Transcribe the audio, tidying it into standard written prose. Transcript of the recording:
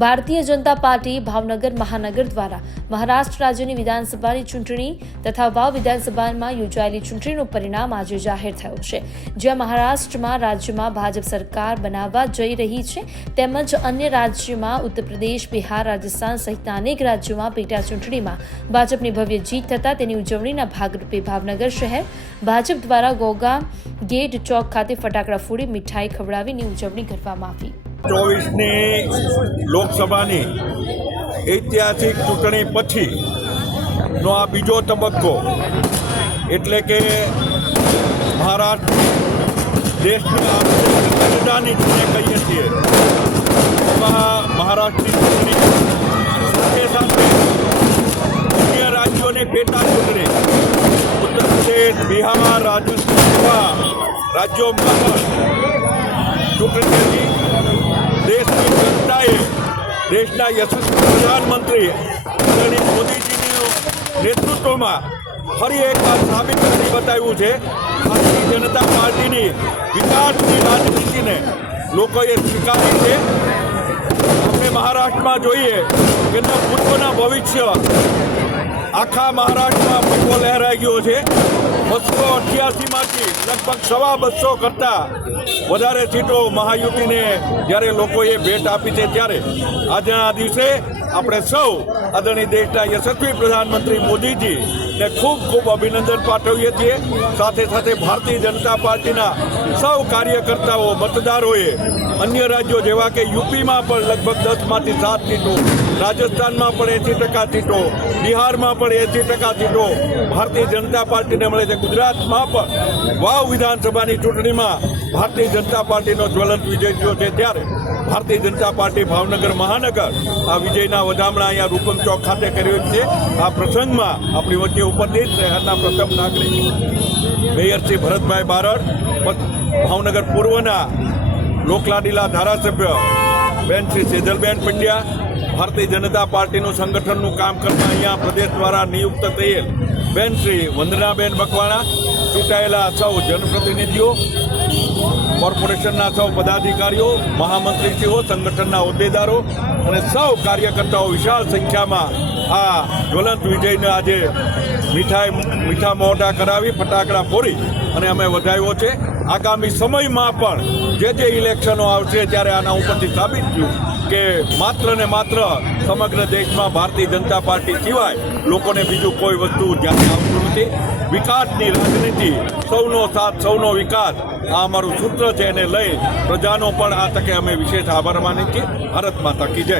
Bharatiya Janata party Bhavnagar મહાનગર દ્વારા મહારાષ્ટ્ર રાજ્યની વિધાનસભાની ચૂંટણી તથા વાવ વિધાનસભામાં યોજાયેલી ચૂંટણીનું પરિણામ આજે જાહેર થયું છે, જ્યાં મહારાષ્ટ્રમાં રાજ્યમાં ભાજપ સરકાર બનાવવા જઈ રહી છે, તેમજ અન્ય રાજ્યોમાં ઉત્તર પ્રદેશ, બિહાર, રાજસ્થાન સહિતના અનેક રાજ્યોમાં પેટા ચૂંટણીમાં ભાજપની ભવ્ય જીત થતા તેની ઉજવણીના ભાગરૂપે ભાવનગર શહેર ભાજપ દ્વારા ગોગા ગેટ ચોક ખાતે ફટાકડા ફોડી મીઠાઈ ખવડાવીની ઉજવણી કરવામાં આવી। 24ની લોકસભાની ઐતિહાસિક ચૂંટણી પછીનો આ બીજો તબક્કો, એટલે કે મહારાષ્ટ્ર દેશની રાજધાની જેને કહીએ છીએ, એમાં મહારાષ્ટ્રની ચૂંટણી સાથે અન્ય રાજ્યોની પેટા ચૂંટણી ઉત્તર પ્રદેશ, બિહાર, રાજસ્થાન જેવા રાજ્યોમાં પણ ચૂંટણી હતી। દેશની જનતાએ દેશના યશસ્વી પ્રધાનમંત્રી આદરણીય મોદીજીના નેતૃત્વમાં ફરી એકવાર સાબિત કરી બતાવ્યું છે ભારતીય જનતા પાર્ટીની વિકાસની રાજનીતિને લોકોએ સ્વીકારી છે। આપણે મહારાષ્ટ્રમાં જોઈએ કે પૂર્વના ભવિષ્ય આખા મહારાષ્ટ્રમાં પટ્ટો લહેરાઈ ગયો છે। 288માંથી લગભગ 250 કરતાં વધારે સીટો મહાયુતિને જ્યારે લોકોએ ભેટ આપી છે, ત્યારે આજના દિવસે આપણે સૌ આદરણીય દેશના યશસ્વી પ્રધાનમંત્રી મોદીજીને ખૂબ ખૂબ અભિનંદન પાઠવીએ છીએ। સાથે સાથે ભારતીય જનતા પાર્ટીના સૌ કાર્યકર્તાઓ, મતદારોએ અન્ય રાજ્યો જેવા કે યુપીમાં પણ લગભગ 10માંથી 7 સીટો, રાજસ્થાનમાં પણ 80% સીટો, બિહારમાં પણ 80% સીટો ભારતીય જનતા પાર્ટીને મળે છે। ગુજરાતમાં પણ વાવ વિધાનસભાની ચૂંટણીમાં ભારતીય જનતા પાર્ટીનો જ્વલંત વિજય થયો છે, ત્યારે ભારતીય જનતા પાર્ટી ભાવનગર મહાનગર આ વિજયના વધામણા અહીંયા રૂપમ ચોક ખાતે કર્યો છે। આ પ્રસંગમાં આપણી વચ્ચે ઉપસ્થિત શહેરના પ્રથમ નાગરિક મેયર શ્રી ભરતભાઈ બારડ, ભાવનગર પૂર્વના લોકલાડીલા ધારાસભ્ય બેન શ્રી સેજલબેન પંડ્યા, ભારતીય જનતા પાર્ટીનું સંગઠનનું કામ કરતા અહીંયા પ્રદેશ દ્વારા નિયુક્ત થયેલ બેન શ્રી વંદનાબેન બકવાણા, ચૂંટાયેલા સૌ જનપ્રતિનિધિઓ, કોર્પોરેશનના સૌ પદાધિકારીઓ, મહામંત્રીશ્રીઓ, સંગઠનના હોદ્દેદારો અને સૌ કાર્યકર્તાઓ વિશાળ સંખ્યામાં આ જ્વલંત વિજયને આજે મીઠા મોઢા કરાવી ફટાકડા ફોડી અને અમે વધાવ્યો છે। આગામી સમયમાં પણ જે ઇલેક્શનો આવશે ત્યારે આના ઉપરથી સાબિત થયું કે માત્ર ને માત્ર સમગ્ર દેશમાં ભારતીય જનતા પાર્ટી સિવાય લોકોને બીજું કોઈ વસ્તુ ધ્યાન આવતું નથી। વિકાસની રાજનીતિ, સૌનો સાથ, સૌનો વિકાસ, આ અમારું સૂત્ર છે, એને લઈ પ્રજાનો પણ આ તકે અમે વિશેષ આભાર માનીએ છીએ। ભારત માતા કી જય।